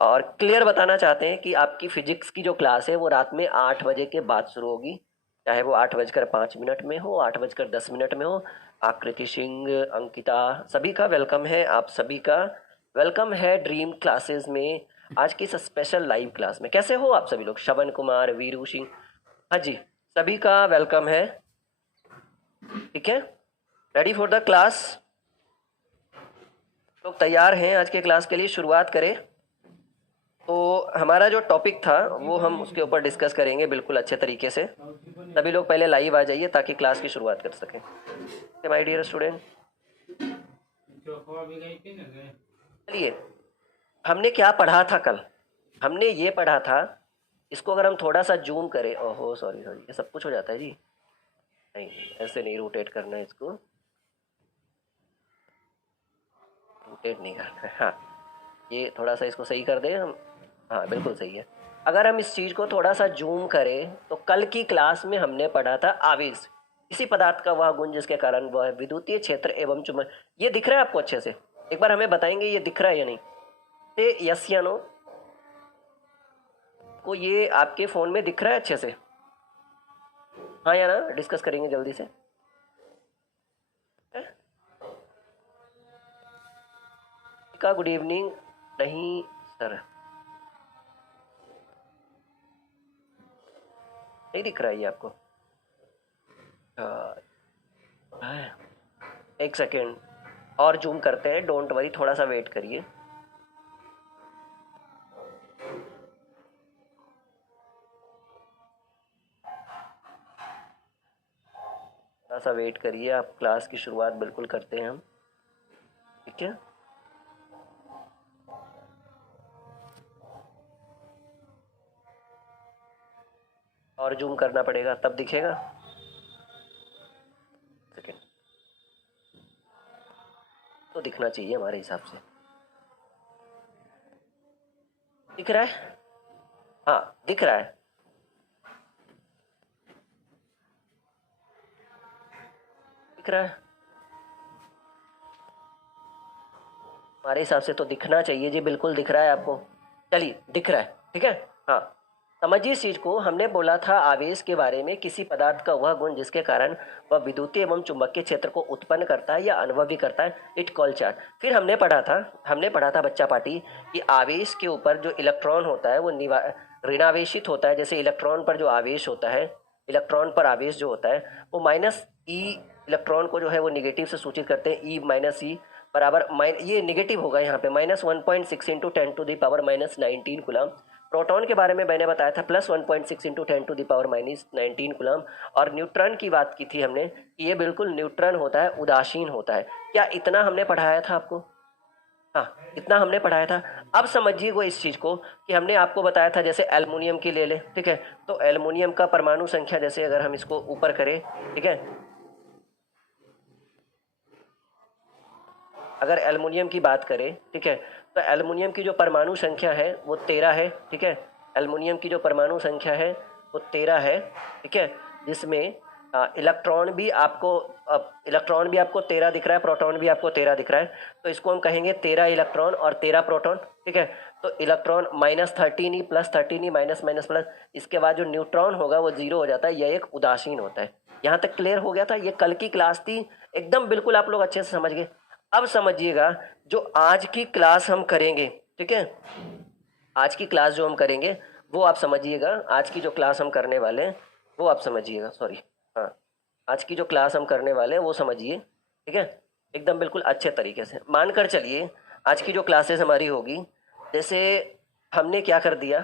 और क्लियर बताना चाहते हैं कि आपकी फिजिक्स की जो क्लास है वो रात में 8 बजे के बाद शुरू होगी, चाहे वो 8 बजकर 5 मिनट में हो, 8 बजकर 10 मिनट में हो। आकृति सिंह, अंकिता, सभी का वेलकम है, आप सभी का वेलकम है ड्रीम क्लासेस में। आज की इस स्पेशल लाइव क्लास में कैसे हो आप सभी लोग? श्रवण कुमार, वीरू सिंह, हाँ जी, सभी का वेलकम है। ठीक है, रेडी फॉर द क्लास? लोग तैयार हैं आज के क्लास के लिए? शुरुआत करें। तो हमारा जो टॉपिक था वो हम उसके ऊपर डिस्कस करेंगे बिल्कुल अच्छे तरीके से। सभी लोग पहले लाइव आ जाइए ताकि क्लास की शुरुआत कर सकें। माय डियर स्टूडेंट, चलिए, हमने क्या पढ़ा था कल? हमने ये पढ़ा था, इसको अगर हम थोड़ा सा जूम करें, ओहो सॉरी सॉरी, ये सब कुछ हो जाता है जी। नहीं ऐसे नहीं रोटेट करना है इसको, रोटेट नहीं करना है। हाँ, ये थोड़ा सा इसको सही कर दें हम। हाँ बिल्कुल सही है। अगर हम इस चीज़ को थोड़ा सा जूम करें तो कल की क्लास में हमने पढ़ा था आवेश, किसी पदार्थ का वह गुण जिसके कारण वह विद्युतीय क्षेत्र एवं चुंबक। ये दिख रहा है आपको अच्छे से? एक बार हमें बताएंगे ये दिख रहा है या नहीं? ते यस या नो? को ये आपके फ़ोन में दिख रहा है अच्छे से? हाँ या ना? डिस्कस करेंगे जल्दी से। का गुड इवनिंग। नहीं सर, नहीं दिख रहा है ये आपको? हाँ, एक सेकेंड और जूम करते हैं, डोंट वरी, थोड़ा सा वेट करिए। थोड़ा सा वेट करिए, आप क्लास की शुरुआत बिल्कुल करते हैं हम। ठीक है, और जूम करना पड़ेगा तब दिखेगा। सेकेंड, तो दिखना चाहिए हमारे हिसाब से। दिख रहा है? हाँ दिख रहा है। दिख रहा है हमारे हिसाब से तो दिखना चाहिए जी, बिल्कुल दिख रहा है आपको। चलिए दिख रहा है, ठीक है। हाँ, समझिए इस चीज को। हमने बोला था आवेश के बारे में, किसी पदार्थ का वह गुण जिसके कारण वह विद्युतीय एवं चुंबकीय क्षेत्र को उत्पन्न करता है या अनुभव भी करता है, इट कॉल चार्ज। फिर हमने पढ़ा था बच्चा पार्टी कि आवेश के ऊपर जो इलेक्ट्रॉन होता है वो ऋणावेशित होता है। जैसे इलेक्ट्रॉन पर जो आवेश होता है, इलेक्ट्रॉन पर आवेश जो होता है वो माइनस ई, इलेक्ट्रॉन को जो है वो निगेटिव से सूचित करते हैं, ई माइनस ई बराबर ये निगेटिव होगा यहाँ पे -1.6 इंटू 10⁻⁻19 कूलम। प्रोटॉन के बारे में मैंने बताया था +1.6 इंटू 10⁻⁻19 कूलम। और न्यूट्रॉन की बात की थी हमने कि ये बिल्कुल न्यूट्रॉन होता है, उदासीन होता है। क्या इतना हमने पढ़ाया था आपको? हाँ, इतना हमने पढ़ाया था। अब समझिए वो इस चीज़ को कि हमने आपको बताया था, जैसे एल्युमिनियम की ले लें, ठीक है। तो एल्युमिनियम का परमाणु संख्या, जैसे अगर हम इसको ऊपर करें, ठीक है, अगर एल्युमिनियम की बात करें, ठीक है, तो एल्युमिनियम की जो परमाणु संख्या है वो 13 है, ठीक है। एल्युमिनियम की जो परमाणु संख्या है वो 13 है, ठीक है। जिसमें इलेक्ट्रॉन भी आपको 13 दिख रहा है, प्रोटॉन भी आपको 13 दिख रहा है। तो इसको हम कहेंगे 13 इलेक्ट्रॉन और 13 प्रोटॉन, ठीक है। तो इलेक्ट्रॉन -13 +13 माइनस माइनस प्लस, इसके बाद जो न्यूट्रॉन होगा वो 0 हो जाता है, यह एक उदासीन होता है। यहाँ तक क्लियर हो गया था? ये कल की क्लास थी, एकदम बिल्कुल आप लोग अच्छे से समझ गए। अब समझिएगा जो आज की क्लास हम करेंगे, ठीक है, आज की क्लास जो हम करेंगे वो आप समझिएगा। आज की जो क्लास हम करने वाले हैं वो आप समझिएगा, सॉरी, हाँ, आज की जो क्लास हम करने वाले हैं वो समझिए, ठीक है, एकदम बिल्कुल अच्छे तरीके से मानकर चलिए। आज की जो क्लासेस हमारी होगी, जैसे हमने क्या कर दिया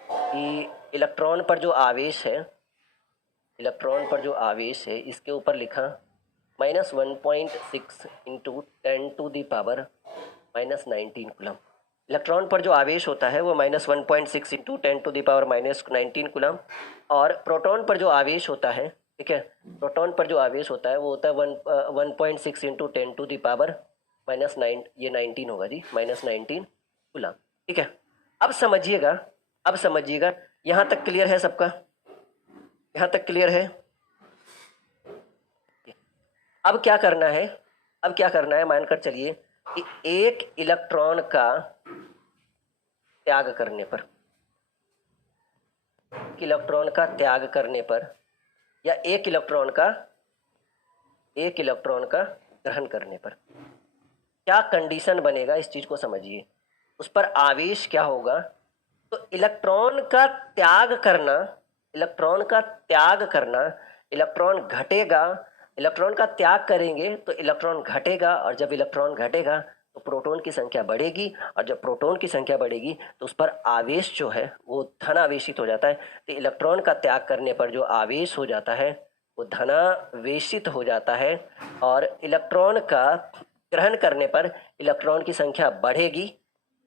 कि इलेक्ट्रॉन पर जो आवेश है, इलेक्ट्रॉन पर जो आवेश है इसके ऊपर लिखा -1.6 इंटू 10⁻⁻19 कूलम। इलेक्ट्रॉन पर जो आवेश होता है वो -1.6 इंटू 10⁻⁻19 कूलम। और प्रोटॉन पर जो आवेश होता है, ठीक है, प्रोटॉन पर जो आवेश होता है वो होता है 1.6 इंटू 10⁻⁻9, ये 19 होगा जी, -19 कूलम, ठीक है। अब समझिएगा, अब समझिएगा, यहाँ तक क्लियर है सबका? यहाँ तक क्लियर है? अब क्या करना है? अब क्या करना है, मानकर चलिए कि एक इलेक्ट्रॉन का त्याग करने पर, एक इलेक्ट्रॉन का त्याग करने पर, या एक इलेक्ट्रॉन का ग्रहण करने पर क्या कंडीशन बनेगा, इस चीज को समझिए। उस पर आवेश क्या होगा। तो इलेक्ट्रॉन का त्याग करना, इलेक्ट्रॉन घटेगा, इलेक्ट्रॉन का त्याग करेंगे तो इलेक्ट्रॉन घटेगा, और जब इलेक्ट्रॉन घटेगा तो प्रोटॉन की संख्या बढ़ेगी, और जब प्रोटॉन की संख्या बढ़ेगी तो उस पर आवेश जो है वो धनावेशित हो जाता है। तो इलेक्ट्रॉन का त्याग करने पर जो आवेश हो जाता है वो धनावेशित हो जाता है, और इलेक्ट्रॉन का ग्रहण करने पर इलेक्ट्रॉन की संख्या बढ़ेगी,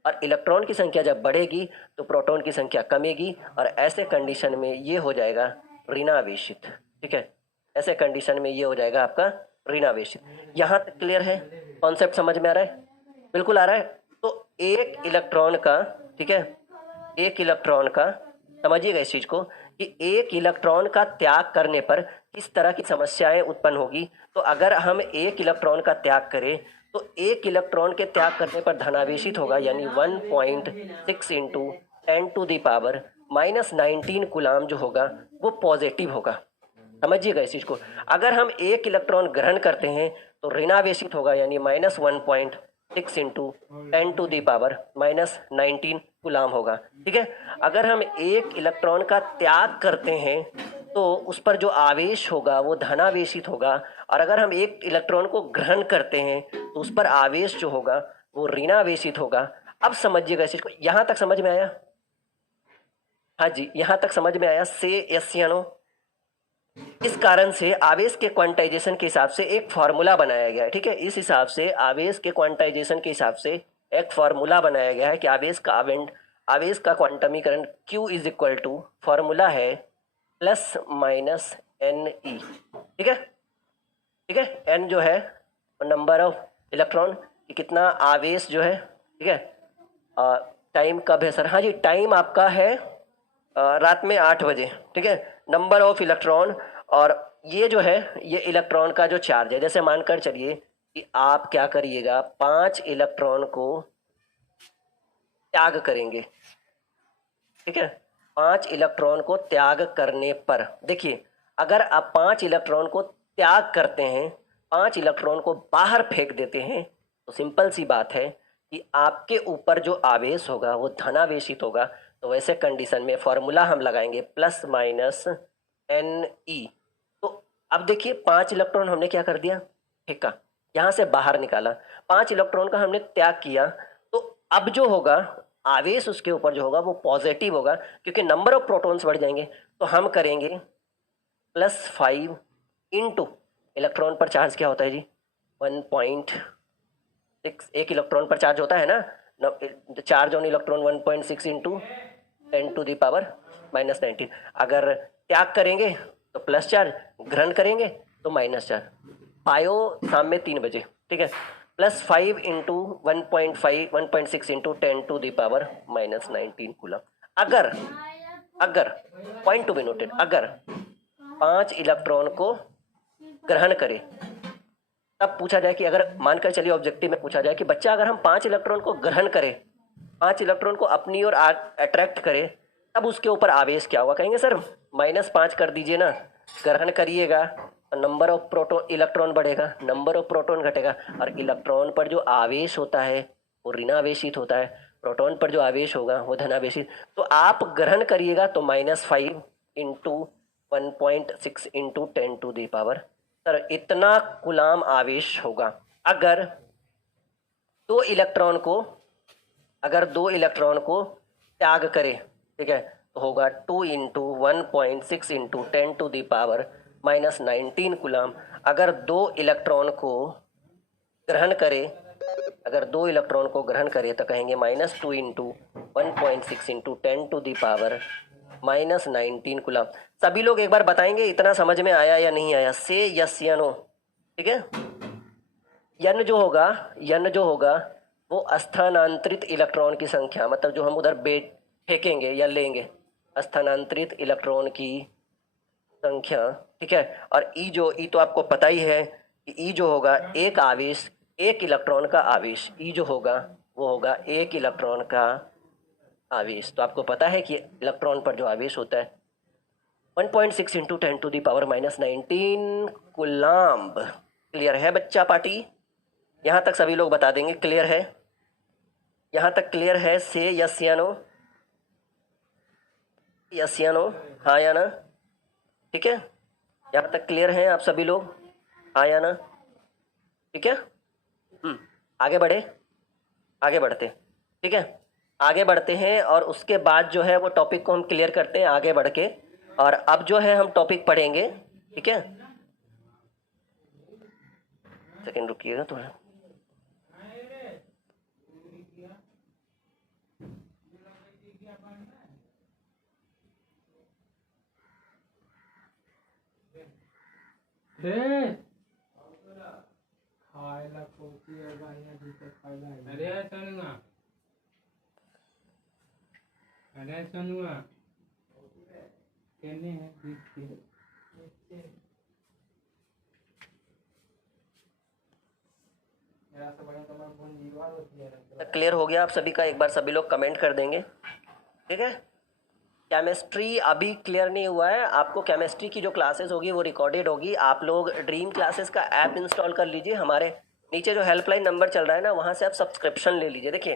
और इलेक्ट्रॉन की संख्या जब बढ़ेगी तो प्रोटॉन की संख्या कमेगी, और ऐसे कंडीशन में ये हो जाएगा ऋणावेशित। ठीक है, ऐसे कंडीशन में ये हो जाएगा आपका ऋणावेशित। यहाँ तक क्लियर है, कॉन्सेप्ट समझ में आ रहा है, बिल्कुल आ रहा है। तो एक इलेक्ट्रॉन का, ठीक है, एक इलेक्ट्रॉन का, समझिएगा इस चीज को कि एक इलेक्ट्रॉन का त्याग करने पर किस तरह की समस्याएं उत्पन्न होगी। तो अगर हम एक इलेक्ट्रॉन का त्याग करें तो एक इलेक्ट्रॉन के त्याग करने पर धनावेशित होगा, यानी 1.6 इंटू 10⁻⁻19 कूलाम जो होगा वो पॉजिटिव होगा। समझिएगा इस चीज को। अगर हम एक इलेक्ट्रॉन ग्रहण करते हैं तो ऋणावेशित होगा, यानी -1.6 इंटू 10⁻⁻19 कूलाम होगा। ठीक है, अगर हम एक इलेक्ट्रॉन का त्याग करते हैं तो उस पर जो आवेश होगा वो धनावेशित होगा, और अगर हम एक इलेक्ट्रॉन को ग्रहण करते हैं तो उस पर आवेश जो होगा वो ऋणावेशित होगा। अब समझिएगा इस चीज को, यहां तक समझ में आया। हाँ जी, यहां तक समझ में आया से यस या नो। इस कारण से आवेश के क्वांटाइजेशन के हिसाब से एक फार्मूला बनाया गया है। ठीक है, इस हिसाब से आवेश के क्वांटाइजेशन के हिसाब से एक फार्मूला बनाया गया है कि आवेश का क्वांटमीकरण Q is equal to, formula है ±NE। ठीक है, ठीक है, N जो है नंबर ऑफ इलेक्ट्रॉन कि कितना आवेश जो है। ठीक है, टाइम कब है सर? हाँ जी, टाइम आपका है रात में 8 बजे। ठीक है, नंबर ऑफ इलेक्ट्रॉन, और ये जो है ये इलेक्ट्रॉन का जो चार्ज है। जैसे मानकर चलिए कि आप क्या करिएगा, 5 इलेक्ट्रॉन को त्याग करेंगे। ठीक है, 5 इलेक्ट्रॉन को त्याग करने पर, देखिए अगर आप 5 इलेक्ट्रॉन को त्याग करते हैं, 5 इलेक्ट्रॉन को बाहर फेंक देते हैं, तो सिंपल सी बात है कि आपके ऊपर जो आवेश होगा वो धनावेशित होगा। तो वैसे कंडीशन में फॉर्मूला हम लगाएंगे ±NE। तो अब देखिए 5 इलेक्ट्रॉन हमने क्या कर दिया, फेंका, यहाँ से बाहर निकाला, 5 इलेक्ट्रॉन का हमने त्याग किया। तो अब जो होगा आवेश उसके ऊपर जो होगा वो पॉजिटिव होगा, क्योंकि नंबर ऑफ प्रोटॉन्स बढ़ जाएंगे। तो हम करेंगे +5 इंटू, इलेक्ट्रॉन पर चार्ज क्या होता है जी, 1.6, एक इलेक्ट्रॉन पर चार्ज होता है ना, चार्ज ऑन इलेक्ट्रॉन 1.6 इंटू 10⁻⁻19। अगर त्याग करेंगे तो प्लस चार्ज, ग्रहण करेंगे तो माइनस चार्ज। पायो शाम में 3 बजे। ठीक है, +5 इंटू 1.6 इंटू 10⁻⁻19 कूलम। अगर पॉइंट टू बी नोटेड, अगर 5 इलेक्ट्रॉन को ग्रहण करे, तब पूछा जाए कि अगर मानकर चलिए ऑब्जेक्टिव में पूछा जाए कि बच्चा अगर हम 5 इलेक्ट्रॉन को ग्रहण करें, 5 इलेक्ट्रॉन को अपनी ओर अट्रैक्ट करें, तब उसके ऊपर आवेश क्या होगा? कहेंगे सर -5 कर दीजिए ना, ग्रहण करिएगा नंबर ऑफ प्रोटॉन, इलेक्ट्रॉन बढ़ेगा, नंबर ऑफ प्रोटॉन घटेगा, और इलेक्ट्रॉन पर जो आवेश होता है वो ऋणावेशित होता है, प्रोटॉन पर जो आवेश होगा वो धनावेशित। तो आप ग्रहण करिएगा तो -5 इंटू 1.6 इंटू 10⁻, सर इतना कूलाम आवेश होगा। अगर दो इलेक्ट्रॉन को त्याग करे, ठीक है, तो होगा 2 इंटू 1.6 इंटू 10⁻⁻19 कूलाम। अगर दो इलेक्ट्रॉन को ग्रहण करे तो कहेंगे -2 इंटू 1.6 इंटू 10⁻⁻19 कूलाम। सभी लोग एक बार बताएंगे इतना समझ में आया या नहीं आया, से यस या नो। ठीक है, यन जो होगा वो स्थानांतरित इलेक्ट्रॉन की संख्या, मतलब जो हम उधर फेंकेंगे या लेंगे, स्थानांतरित इलेक्ट्रॉन की संख्या। ठीक है, और ई तो आपको पता ही है कि ई जो होगा एक इलेक्ट्रॉन का आवेश, ई जो होगा वो होगा एक इलेक्ट्रॉन का आवेश, तो आपको पता है कि इलेक्ट्रॉन पर जो आवेश होता है 1.6 इंटू 10⁻⁻19 कूलाम्ब। क्लियर है बच्चा पार्टी? यहाँ तक सभी लोग बता देंगे क्लियर है? यहाँ तक क्लियर है? से यस या नो? यस या नो, हाँ या ना? ठीक है, यहाँ तक क्लियर है आप सभी लोग, हाँ या ना? ठीक है, आगे बढ़े, आगे बढ़ते, ठीक है, आगे बढ़ते हैं और उसके बाद जो है वो टॉपिक को हम क्लियर करते हैं आगे बढ़ के। और अब जो है हम टॉपिक पढ़ेंगे, ठीक है, सेकंड रुकिएगा थोड़ा। क्लियर हो गया आप सभी का? एक बार सभी लोग कमेंट कर देंगे, ठीक है। केमिस्ट्री अभी क्लियर नहीं हुआ है, आपको केमिस्ट्री की जो क्लासेस होगी वो रिकॉर्डेड होगी। आप लोग ड्रीम क्लासेस का ऐप इंस्टॉल कर लीजिए, हमारे नीचे जो हेल्पलाइन नंबर चल रहा है ना वहाँ से आप सब्सक्रिप्शन ले लीजिए। देखिए,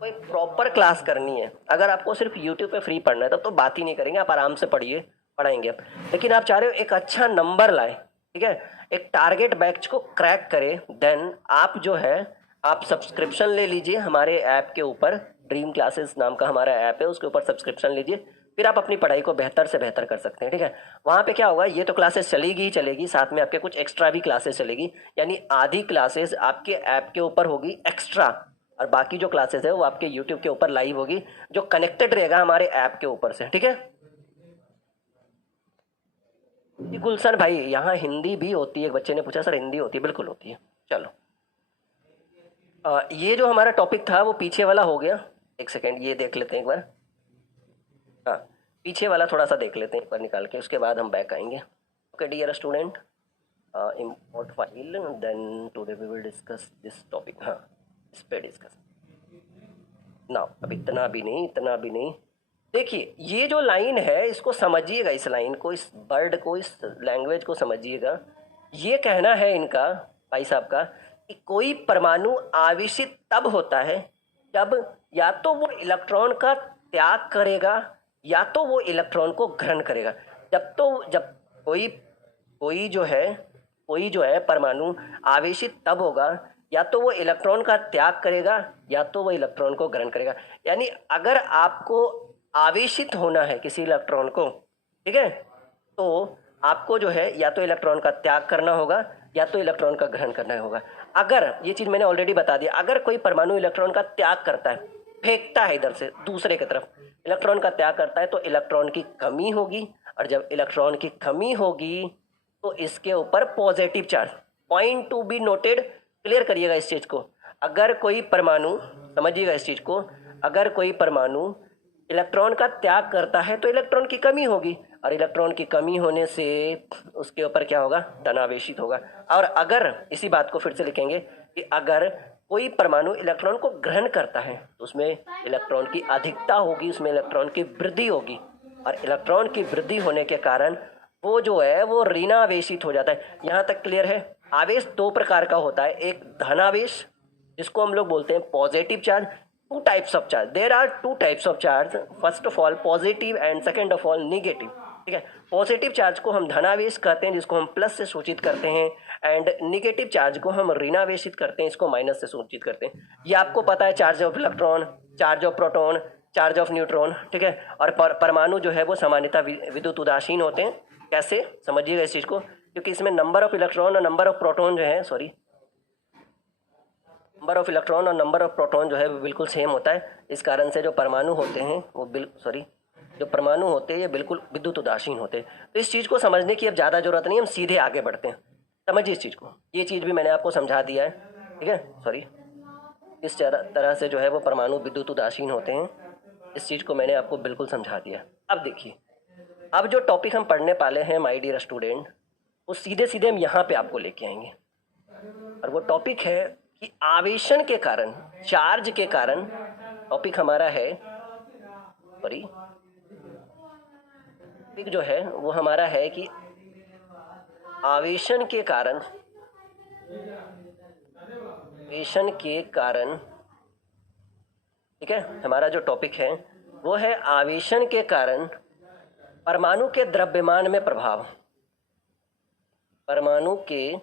कोई प्रॉपर क्लास करनी है, अगर आपको सिर्फ यूट्यूब पे फ्री पढ़ना है तब तो बात ही नहीं करेंगे, आप आराम से पढ़िए, पढ़ाएंगे आप। लेकिन आप चाह रहे हो एक अच्छा नंबर लाए, ठीक है, एक टारगेट बैच को क्रैक करें, देन आप जो है आप सब्सक्रिप्शन ले लीजिए हमारे ऐप के ऊपर। ड्रीम क्लासेस नाम का हमारा ऐप है, उसके ऊपर सब्सक्रिप्शन लीजिए, फिर आप अपनी पढ़ाई को बेहतर से बेहतर कर सकते हैं, ठीक है। वहाँ पे क्या होगा, ये तो क्लासेस चलेगी ही चलेगी, साथ में आपके कुछ एक्स्ट्रा भी क्लासेस चलेगी, यानी आधी क्लासेस आपके ऐप के ऊपर होगी एक्स्ट्रा, और बाकी जो क्लासेस है वो आपके यूट्यूब के ऊपर लाइव होगी, जो कनेक्टेड रहेगा हमारे ऐप के ऊपर से, ठीक है। गुलशन भाई, यहाँ हिंदी भी होती है, एक बच्चे ने पूछा सर हिंदी होती है, बिल्कुल होती है। चलो, ये जो हमारा टॉपिक था वो पीछे वाला हो गया। एक सेकेंड, ये देख लेते हैं एक बार, हाँ पीछे वाला थोड़ा सा देख लेते हैं एक बार निकाल के, उसके बाद हम बैक आएंगे। Okay dear student, import file, then today we will discuss this topic. हाँ, इस पे डिस्कस ना, अब इतना भी नहीं, इतना भी नहीं। देखिए, ये जो लाइन है इसको समझिएगा, इस लाइन को, इस वर्ड को, इस लैंग्वेज को समझिएगा। ये कहना है इनका, भाई साहब का, कि कोई परमाणु आवेशित तब होता है जब या तो वो इलेक्ट्रॉन का त्याग करेगा या तो वो इलेक्ट्रॉन को ग्रहण करेगा। जब कोई कोई जो है परमाणु आवेशित तब होगा या तो वो इलेक्ट्रॉन का त्याग करेगा या तो वो इलेक्ट्रॉन को ग्रहण करेगा। यानी अगर आपको आवेशित होना है किसी इलेक्ट्रॉन को, ठीक है, तो आपको जो है या तो इलेक्ट्रॉन का त्याग करना होगा या तो इलेक्ट्रॉन का ग्रहण करना होगा। अगर ये चीज़ मैंने ऑलरेडी बता दिया, अगर कोई परमाणु इलेक्ट्रॉन का त्याग करता है, फेंकता है इधर से दूसरे की तरफ, इलेक्ट्रॉन का त्याग करता है, तो इलेक्ट्रॉन की कमी होगी, और जब इलेक्ट्रॉन की कमी होगी तो इसके ऊपर positive charge, point to be noted, clear करिएगा इस चीज़ को। अगर कोई परमाणु, समझिएगा इस चीज़ को, अगर कोई परमाणु इलेक्ट्रॉन का त्याग करता है तो इलेक्ट्रॉन की कमी होगी, और इलेक्ट्रॉन की कमी होने से उसके ऊपर क्या होगा, धनावेशित होगा। और अगर इसी बात को फिर से लिखेंगे कि अगर कोई परमाणु इलेक्ट्रॉन को ग्रहण करता है तो उसमें इलेक्ट्रॉन की अधिकता होगी, उसमें इलेक्ट्रॉन की वृद्धि होगी, और इलेक्ट्रॉन की वृद्धि होने के कारण वो जो है वो ऋणावेशित हो जाता है। यहाँ तक क्लियर है? आवेश दो प्रकार का होता है, एक धनावेश जिसको हम लोग बोलते हैं positive charge. Two types of charge, there are two types of charge, first of all positive and second of all negative, ठीक है। पॉजिटिव चार्ज को हम धनावेश कहते हैं, जिसको हम प्लस से सूचित करते हैं, एंड निगेटिव चार्ज को हम ऋणावेशित करते हैं, इसको माइनस से सूचित करते हैं। ये आपको पता है, charge of electron, charge of proton, charge of neutron, ठीक है। और परमाणु जो है वो सामान्यतः विद्युत उदासीन होते हैं। कैसे, समझिएगा इस चीज़ को, क्योंकि इसमें नंबर ऑफ इलेक्ट्रॉन और नंबर ऑफ प्रोटॉन जो है, सॉरी, नंबर ऑफ इलेक्ट्रॉन और नंबर ऑफ प्रोटॉन जो है वो बिल्कुल सेम होता है। इस कारण से जो परमाणु होते हैं वो जो परमाणु होते हैं ये बिल्कुल विद्युत उदासीन होते हैं। तो इस चीज़ को समझने की अब ज़्यादा जरूरत नहीं, हम सीधे आगे बढ़ते हैं। समझिए इस चीज़ को, ये चीज़ भी मैंने आपको समझा दिया है, ठीक है, सॉरी। इस तरह से जो है वो परमाणु विद्युत उदासीन होते हैं, इस चीज़ को मैंने आपको बिल्कुल समझा दिया। अब देखिए, अब जो टॉपिक हम पढ़ने वाले हैं माय डियर स्टूडेंट, वो सीधे सीधे हम यहाँ पे आपको लेके आएंगे, और वो टॉपिक है कि आवेशन के कारण, चार्ज के कारण, टॉपिक हमारा है सॉरी, टॉपिक जो है वो हमारा है कि आवेशन के कारण, ठीक है, हमारा जो टॉपिक है वो है आवेशन के कारण परमाणु के द्रव्यमान में प्रभाव। परमाणु के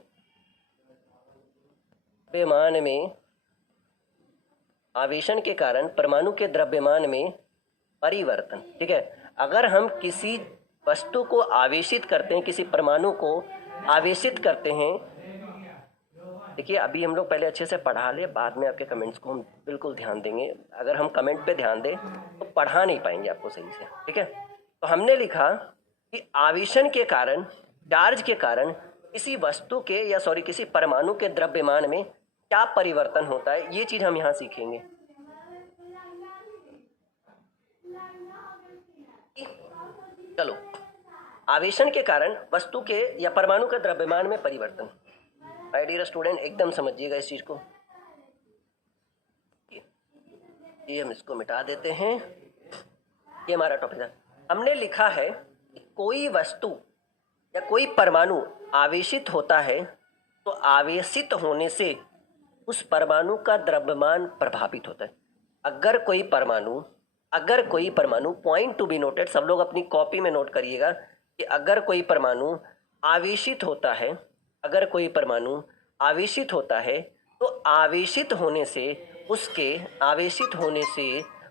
द्रव्यमान में, आवेशन के कारण परमाणु के द्रव्यमान में परिवर्तन। ठीक है, अगर हम किसी वस्तु को आवेशित करते हैं, किसी परमाणु को आवेशित करते हैं, देखिए अभी हम लोग पहले अच्छे से पढ़ा ले, बाद में आपके कमेंट्स को हम बिल्कुल ध्यान देंगे। अगर हम कमेंट पे ध्यान दें तो पढ़ा नहीं पाएंगे आपको सही से। ठीक है, तो हमने लिखा कि आवेशन के कारण, चार्ज के कारण किसी वस्तु के या सॉरी किसी परमाणु के द्रव्यमान में क्या परिवर्तन होता है, ये चीज हम यहाँ सीखेंगे। चलो, आवेशन के कारण वस्तु के या परमाणु के द्रव्यमान में परिवर्तन। माय डियर स्टूडेंट, एकदम समझिएगा इस चीज को। ये हम इसको मिटा देते हैं, ये हमारा टॉपिक है। हमने लिखा है कि कोई वस्तु या कोई परमाणु आवेशित होता है तो आवेशित होने से उस परमाणु का द्रव्यमान प्रभावित होता है। अगर कोई परमाणु, पॉइंट टू बी नोटेड, सब लोग अपनी कॉपी में नोट करिएगा कि अगर कोई परमाणु आवेशित होता है, अगर कोई परमाणु आवेशित होता है तो आवेशित होने से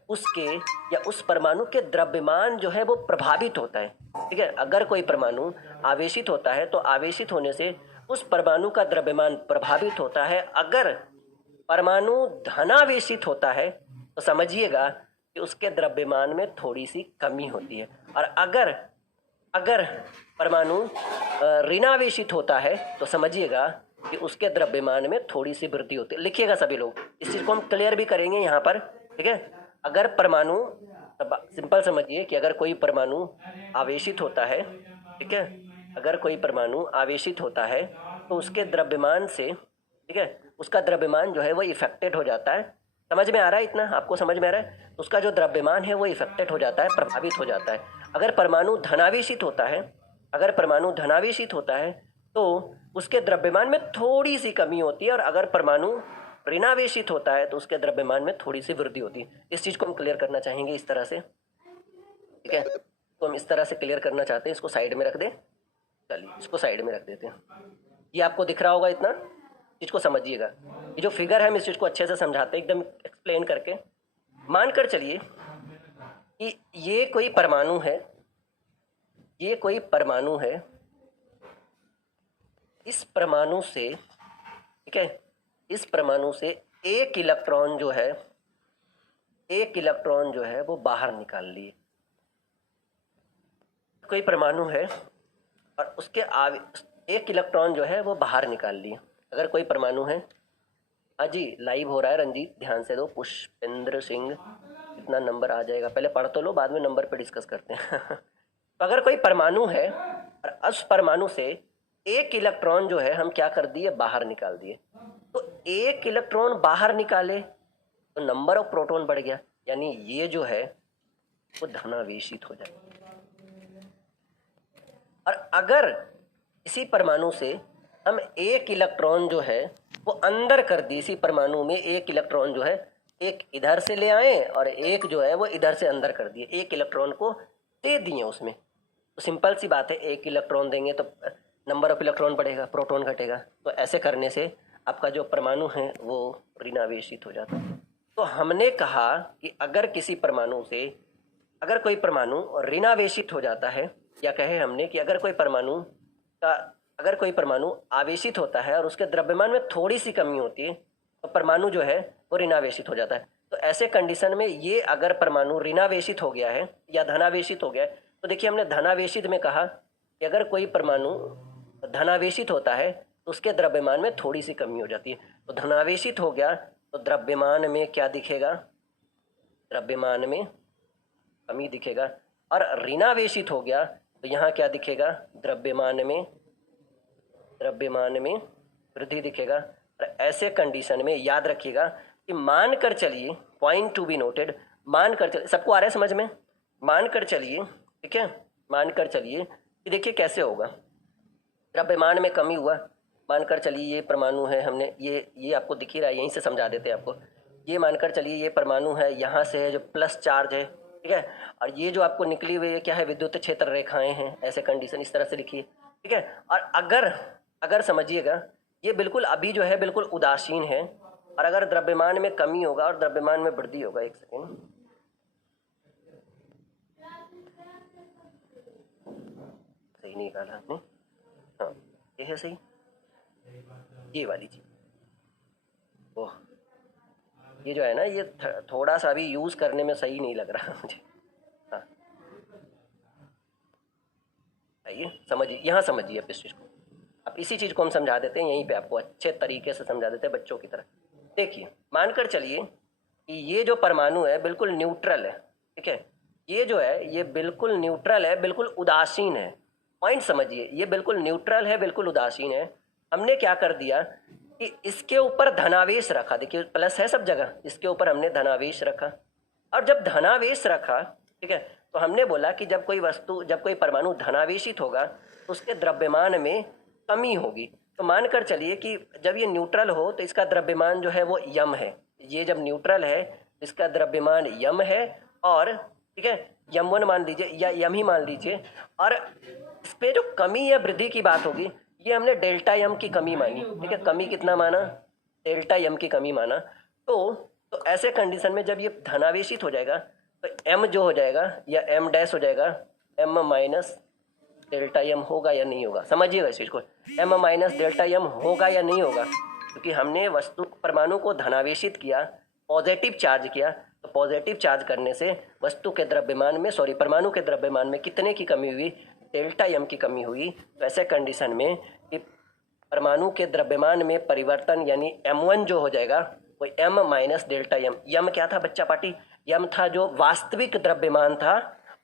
उसके या उस परमाणु के द्रव्यमान जो है वो प्रभावित होता है। ठीक है, अगर कोई परमाणु आवेशित होता है तो आवेशित होने से उस परमाणु का द्रव्यमान प्रभावित होता है। अगर परमाणु धनावेशित होता है तो समझिएगा कि उसके द्रव्यमान में थोड़ी सी कमी होती है। और अगर परमाणु ऋणावेशित होता है तो समझिएगा कि उसके द्रव्यमान में थोड़ी सी वृद्धि होती है। लिखिएगा सभी लोग, इस चीज़ को हम क्लियर भी करेंगे यहाँ पर। ठीक है, अगर परमाणु, सिंपल समझिए कि अगर कोई परमाणु आवेशित होता है, ठीक है, अगर कोई परमाणु आवेशित होता है तो उसके द्रव्यमान से, ठीक है, उसका द्रव्यमान जो है वो इफेक्टेड हो जाता है। समझ में आ रहा है? इतना आपको समझ में आ रहा है? उसका जो द्रव्यमान है वो इफेक्टेड हो जाता है, प्रभावित हो जाता है। अगर परमाणु धनावेशित होता है तो उसके द्रव्यमान में थोड़ी सी कमी होती है, और अगर परमाणु ऋणावेशित होता है तो उसके द्रव्यमान में थोड़ी सी वृद्धि होती है। इस चीज़ को हम क्लियर करना चाहेंगे इस तरह से। ठीक है, तो हम इस तरह से क्लियर करना चाहते हैं। इसको साइड में रख दें, चलिए इसको साइड में रख देते हैं। ये आपको दिख रहा होगा, इतना चीज़ को समझिएगा। ये जो फिगर है हम इस चीज़ को अच्छे से समझाते हैं, एकदम एक्सप्लेन करके। मानकर चलिए कि ये कोई परमाणु है, इस परमाणु से, ठीक है, इस परमाणु से एक इलेक्ट्रॉन जो है वो बाहर निकाल लिए। कोई परमाणु है और उसके एक इलेक्ट्रॉन जो है वो बाहर निकाल लिए। अगर कोई परमाणु है, हाँ जी लाइव हो रहा है रंजीत, ध्यान से दो। पुष्पेंद्र सिंह, इतना नंबर आ जाएगा, पहले पढ़ तो लो, बाद में नंबर पे डिस्कस करते हैं। तो अगर कोई परमाणु है और उस परमाणु से एक इलेक्ट्रॉन जो है हम क्या कर दिए, बाहर निकाल दिए। तो एक इलेक्ट्रॉन बाहर निकाले तो नंबर ऑफ प्रोटॉन बढ़ गया, यानी ये जो है वो धनावेशित हो जाए। और अगर इसी परमाणु से हम एक इलेक्ट्रॉन जो है वो अंदर कर दी, इसी परमाणु में एक इलेक्ट्रॉन जो है एक इधर से ले आए और एक जो है वो इधर से अंदर कर दिए, एक इलेक्ट्रॉन को दे दिए उसमें, तो सिंपल सी बात है, एक इलेक्ट्रॉन देंगे तो नंबर ऑफ इलेक्ट्रॉन बढ़ेगा, प्रोटॉन घटेगा। तो ऐसे करने से आपका जो परमाणु है वो ऋणावेशित हो जाता है। तो हमने कहा कि अगर कोई परमाणु ऋणावेशित हो जाता है, या कहे हमने कि अगर कोई परमाणु आवेशित होता है और उसके द्रव्यमान में थोड़ी सी कमी होती है तो परमाणु जो है वो ऋणावेशित हो जाता है। तो ऐसे कंडीशन में ये अगर परमाणु ऋणावेशित हो गया है या धनावेशित हो गया है, तो देखिए हमने धनावेशित में कहा कि अगर कोई परमाणु धनावेशित होता है तो उसके द्रव्यमान में थोड़ी सी कमी हो जाती है। तो धनावेशित हो गया तो द्रव्यमान में क्या दिखेगा, द्रव्यमान में कमी दिखेगा। और ऋणावेशित हो गया तो यहाँ क्या दिखेगा, द्रव्यमान में वृद्धि दिखेगा। और ऐसे कंडीशन में याद रखिएगा कि मान कर चलिए, पॉइंट टू बी नोटेड, मान कर चलिए, सबको आ रहा है समझ में? मानकर चलिए, ठीक है, मानकर चलिए कि देखिए कैसे होगा। द्रव्यमान में कमी हुआ, मानकर चलिए ये परमाणु है, हमने ये आपको दिख ही रहा है, यहीं से समझा देते हैं आपको। ये मानकर चलिए ये परमाणु है, यहाँ से है जो प्लस चार्ज है, ठीक है, और ये जो आपको निकली हुई है क्या है, विद्युत क्षेत्र रेखाएं हैं, ऐसे कंडीशन इस तरह से लिखिए, ठीक है। और अगर समझिएगा ये बिल्कुल अभी जो है बिल्कुल उदासीन है, और अगर द्रव्यमान में कमी होगा और द्रव्यमान में वृद्धि होगा, एक सेकेंड, सही नहीं निकाला आपने, हाँ ये है सही, ये वाली चीज, ओह ये जो है ना ये थोड़ा सा अभी यूज करने में सही नहीं लग रहा मुझे, हाँ आइए समझिए, यहाँ समझिए आप इस चीज़ को, अब इसी चीज़ को हम समझा देते हैं, यहीं पे आपको अच्छे तरीके से समझा देते हैं बच्चों की तरह। देखिए मानकर चलिए कि ये जो परमाणु है बिल्कुल न्यूट्रल है, ठीक है, ये जो है ये बिल्कुल न्यूट्रल है, बिल्कुल उदासीन है, पॉइंट समझिए, ये बिल्कुल न्यूट्रल है, बिल्कुल उदासीन है। हमने क्या कर दिया कि इसके ऊपर धनावेश रखा, देखिए प्लस है सब जगह, इसके ऊपर हमने धनावेश रखा, और जब धनावेश रखा, ठीक है, तो हमने बोला कि जब कोई वस्तु, जब कोई परमाणु धनावेशित होगा तो उसके द्रव्यमान में कमी होगी। तो मानकर चलिए कि जब ये न्यूट्रल हो तो इसका द्रव्यमान जो है वो यम है, ये जब न्यूट्रल है इसका द्रव्यमान यम है, और ठीक है यम1 मान लीजिए या यम ही मान लीजिए, और इस पर जो कमी या वृद्धि की बात होगी ये हमने डेल्टा यम की कमी मानी, ठीक है, कमी कितना माना, डेल्टा यम की कमी माना। तो ऐसे कंडीशन में जब ये धनावेशित हो जाएगा तो एम जो हो जाएगा या एम डैश हो जाएगा एम माइनस डेल्टा एम होगा या नहीं होगा, समझिएगा इस चीज़ को, एम माइनस डेल्टा एम होगा या नहीं होगा, क्योंकि हमने वस्तु परमाणु को धनावेशित किया, पॉजिटिव चार्ज किया, तो पॉजिटिव चार्ज करने से वस्तु के द्रव्यमान में, सॉरी परमाणु के द्रव्यमान में कितने की कमी हुई, डेल्टा एम की कमी हुई। तो ऐसे कंडीशन में कि परमाणु के द्रव्यमान में परिवर्तन यानी m1 जो हो जाएगा वो m माइनस डेल्टा एम, यम क्या था बच्चा पार्टी, यम था जो वास्तविक द्रव्यमान था,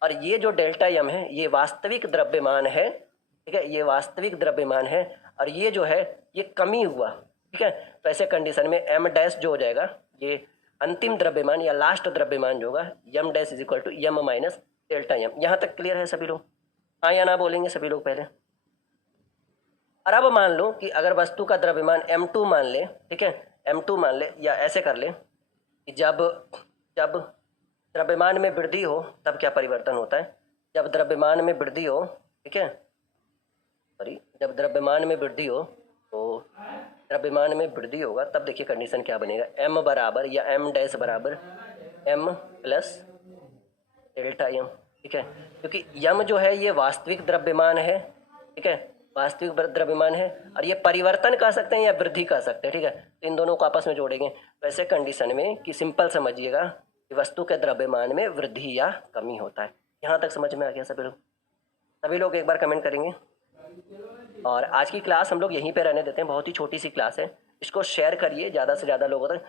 और ये जो डेल्टा एम है ये वास्तविक द्रव्यमान है, ठीक है, ये वास्तविक द्रव्यमान है, और ये जो है ये कमी हुआ, ठीक है। तो ऐसे कंडीशन में एम डैश जो हो जाएगा ये अंतिम द्रव्यमान या लास्ट द्रव्यमान जो होगा m dash is equal to m minus delta m. यहाँ तक क्लियर है सभी लोग, हाँ या ना बोलेंगे सभी लोग पहले। और अब मान लो कि अगर वस्तु का द्रव्यमान m2 मान ले, ठीक है, m2 मान ले, या ऐसे कर ले कि जब द्रव्यमान में वृद्धि हो तब क्या परिवर्तन होता है, जब द्रव्यमान में वृद्धि हो, ठीक है, सॉरी जब द्रव्यमान में वृद्धि हो, तो द्रव्यमान में वृद्धि होगा तब देखिए कंडीशन क्या बनेगा, m बराबर या m डैश बराबर m प्लस डेल्टा एम, ठीक है, क्योंकि यम जो है ये वास्तविक द्रव्यमान है, ठीक है, वास्तविक द्रव्यमान है, और ये परिवर्तन कर सकते हैं या वृद्धि कर सकते हैं, ठीक है, तो इन दोनों को आपस में जोड़ेंगे। तो ऐसे कंडीशन में कि सिंपल समझिएगा कि वस्तु के द्रव्यमान में वृद्धि या कमी होता है। यहाँ तक समझ में आ गया सभी लोग एक बार कमेंट करेंगे। और आज की क्लास हम लोग यहीं पे रहने देते हैं, बहुत ही छोटी सी क्लास है, इसको शेयर करिए ज़्यादा से ज़्यादा लोगों तक,